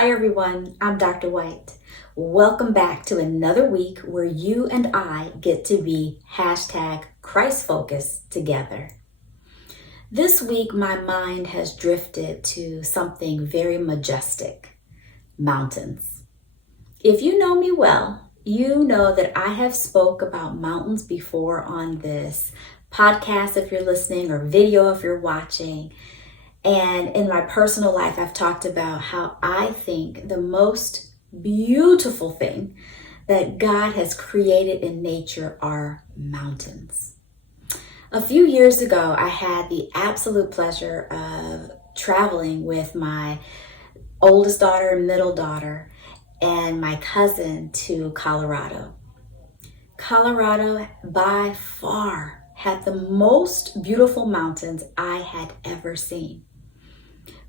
Hi everyone, I'm Dr. White. Welcome back to another week where you and I get to be #Christ focused together. This week my mind has drifted to something very majestic, mountains. If you know me well, you know that I have spoke about mountains before on this podcast if you're listening or video if you're watching. And in my personal life, I've talked about how I think the most beautiful thing that God has created in nature are mountains. A few years ago, I had the absolute pleasure of traveling with my oldest daughter and middle daughter and my cousin to Colorado. Colorado, by far, had the most beautiful mountains I had ever seen.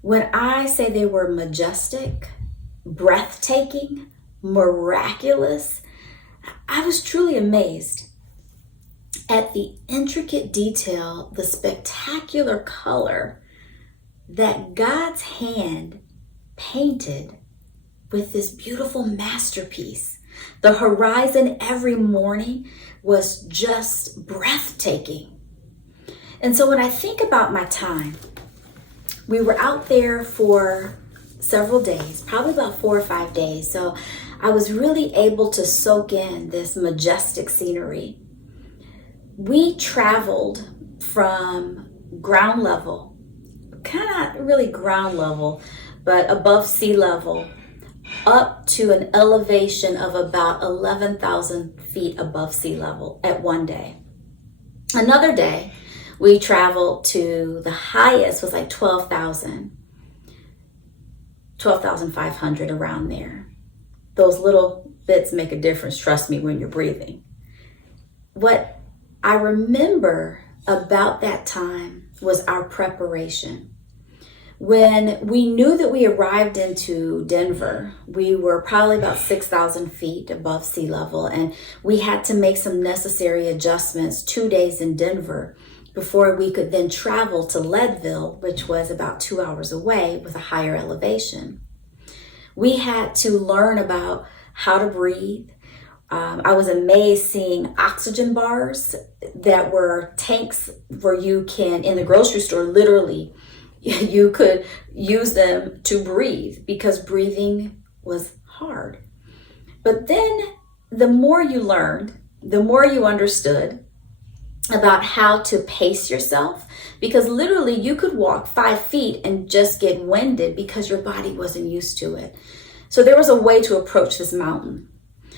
When I say they were majestic, breathtaking, miraculous, I was truly amazed at the intricate detail, the spectacular color that God's hand painted with this beautiful masterpiece. The horizon every morning was just breathtaking. And so when I think about my time, we were out there for several days, probably about 4 or 5 days. So I was really able to soak in this majestic scenery. We traveled from ground level, kind of not really ground level, but above sea level, up to an elevation of about 11,000 feet above sea level at one day. Another day, we traveled to the highest was like 12,500 around there. Those little bits make a difference, trust me, when you're breathing. What I remember about that time was our preparation. When we knew that we arrived into Denver, we were probably about 6,000 feet above sea level, and we had to make some necessary adjustments 2 days in Denver before we could then travel to Leadville, which was about 2 hours away with a higher elevation. We had to learn about how to breathe. I was amazed seeing oxygen bars that were tanks where you can, in the grocery store, literally, you could use them to breathe because breathing was hard. But then the more you learned, the more you understood about how to pace yourself, because literally you could walk 5 feet and just get winded because your body wasn't used to it. So there was a way to approach this mountain.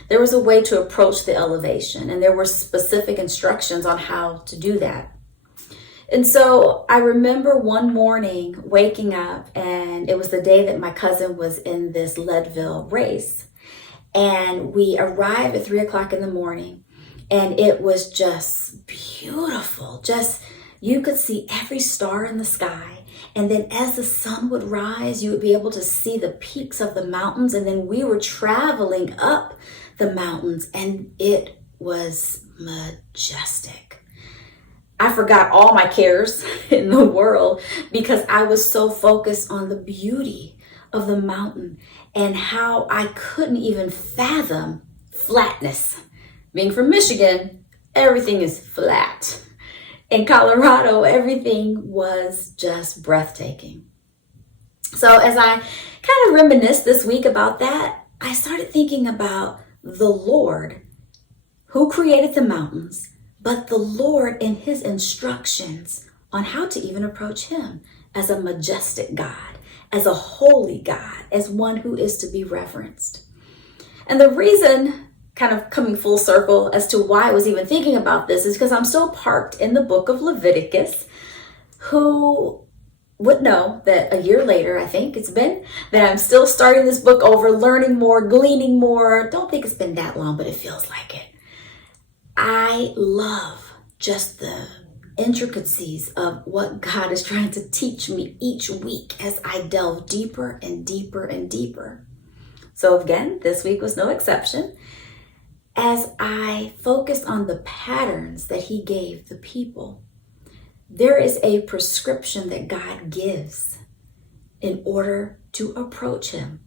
There was a way to approach the elevation, and there were specific instructions on how to do that. And so I remember one morning waking up, and it was the day that my cousin was in this Leadville race. And we arrived at 3 o'clock in the morning, and it was just beautiful. Just, you could see every star in the sky. And then as the sun would rise, you would be able to see the peaks of the mountains. And then we were traveling up the mountains, and it was majestic. I forgot all my cares in the world because I was so focused on the beauty of the mountain and how I couldn't even fathom flatness. Being from Michigan, everything is flat. In Colorado, everything was just breathtaking. So as I kind of reminisced this week about that, I started thinking about the Lord who created the mountains, but the Lord in his instructions on how to even approach him as a majestic God, as a holy God, as one who is to be reverenced. And the reason, kind of coming full circle as to why I was even thinking about this, is because I'm still parked in the book of Leviticus. Who would know that a year later, I think it's been, that I'm still starting this book over, learning more, gleaning more. Don't think it's been that long, but it feels like it. I love just the intricacies of what God is trying to teach me each week as I delve deeper and deeper and deeper. So again, this week was no exception. As I focused on the patterns that he gave the people, there is a prescription that God gives in order to approach him.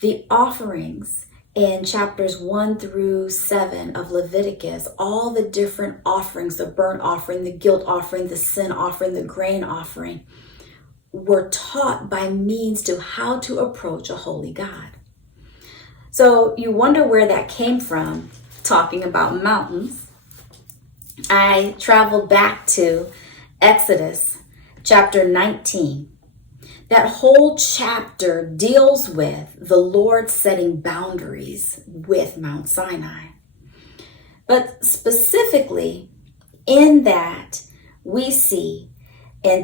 The offerings in chapters 1 through 7 of Leviticus, all the different offerings, the burnt offering, the guilt offering, the sin offering, the grain offering, were taught by means to how to approach a holy God. So you wonder where that came from, talking about mountains. I traveled back to Exodus chapter 19. That whole chapter deals with the Lord setting boundaries with Mount Sinai. But specifically in that, we see in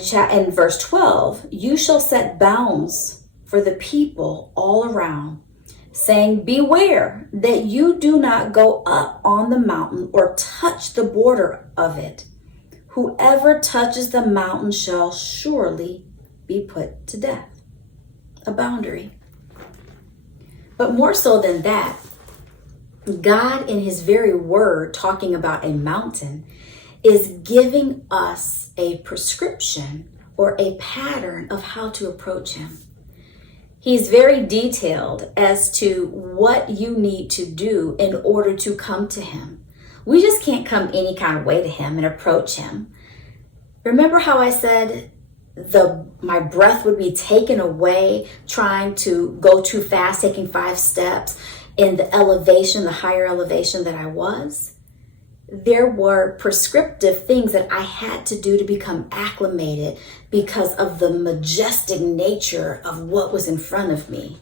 verse 12, you shall set bounds for the people all around, saying, beware that you do not go up on the mountain or touch the border of it. Whoever touches the mountain shall surely be put to death. A boundary. But more so than that, God in his very word, talking about a mountain, is giving us a prescription or a pattern of how to approach him. He's very detailed as to what you need to do in order to come to him. We just can't come any kind of way to him and approach him. Remember how I said my breath would be taken away trying to go too fast, taking 5 steps in the elevation, the higher elevation that I was? There were prescriptive things that I had to do to become acclimated because of the majestic nature of what was in front of me.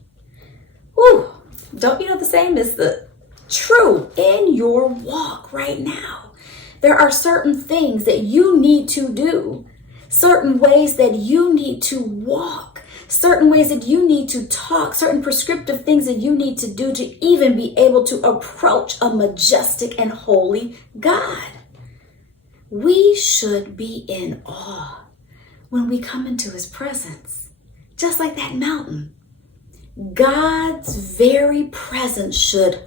Whew, don't you know the same is the true in your walk right now? There are certain things that you need to do, certain ways that you need to walk, certain ways that you need to talk, certain prescriptive things that you need to do to even be able to approach a majestic and holy God. We should be in awe when we come into his presence, just like that mountain. God's very presence should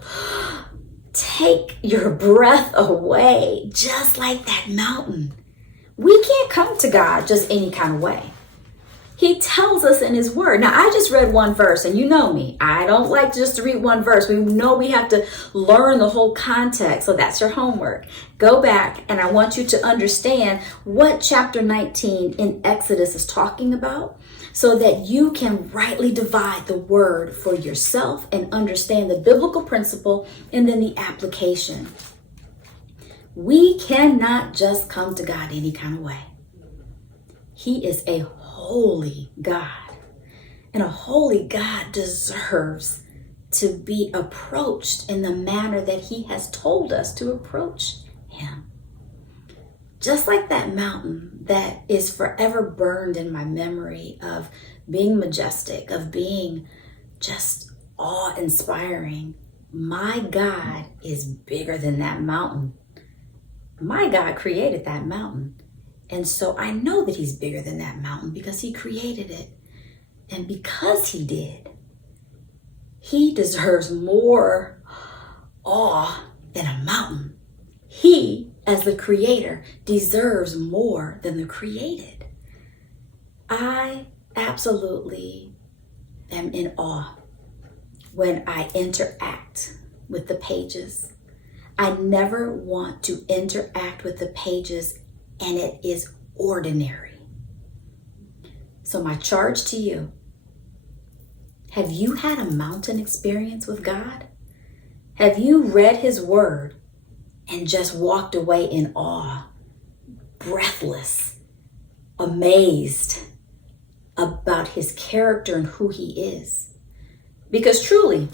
take your breath away, just like that mountain. We can't come to God just any kind of way. He tells us in his word. Now, I just read one verse, and you know me. I don't like just to read one verse. We know we have to learn the whole context, so that's your homework. Go back, and I want you to understand what chapter 19 in Exodus is talking about so that you can rightly divide the word for yourself and understand the biblical principle and then the application. We cannot just come to God any kind of way. He is a holy God, and a holy God deserves to be approached in the manner that he has told us to approach him. Just like that mountain that is forever burned in my memory of being majestic, of being just awe-inspiring. My God is bigger than that mountain. My God created that mountain. And so I know that he's bigger than that mountain because he created it. And because he did, he deserves more awe than a mountain. He, as the creator, deserves more than the created. I absolutely am in awe when I interact with the pages. I never want to interact with the pages and it is ordinary. So my charge to you, have you had a mountain experience with God? Have you read his word and just walked away in awe, breathless, amazed about his character and who he is? Because truly,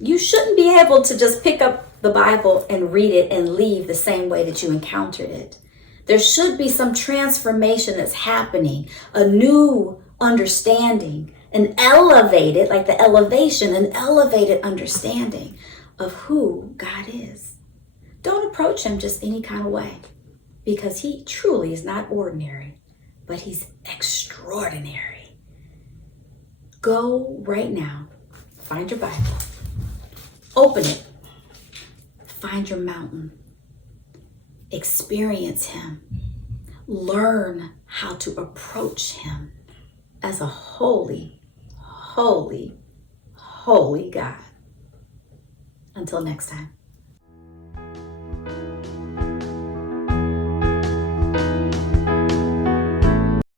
you shouldn't be able to just pick up the Bible and read it and leave the same way that you encountered it. There should be some transformation that's happening, a new understanding, an elevated, like the elevation, an elevated understanding of who God is. Don't approach him just any kind of way, because he truly is not ordinary, but he's extraordinary. Go right now, find your Bible, open it, find your mountain, experience him, learn how to approach him as a holy, holy, holy God. Until next time.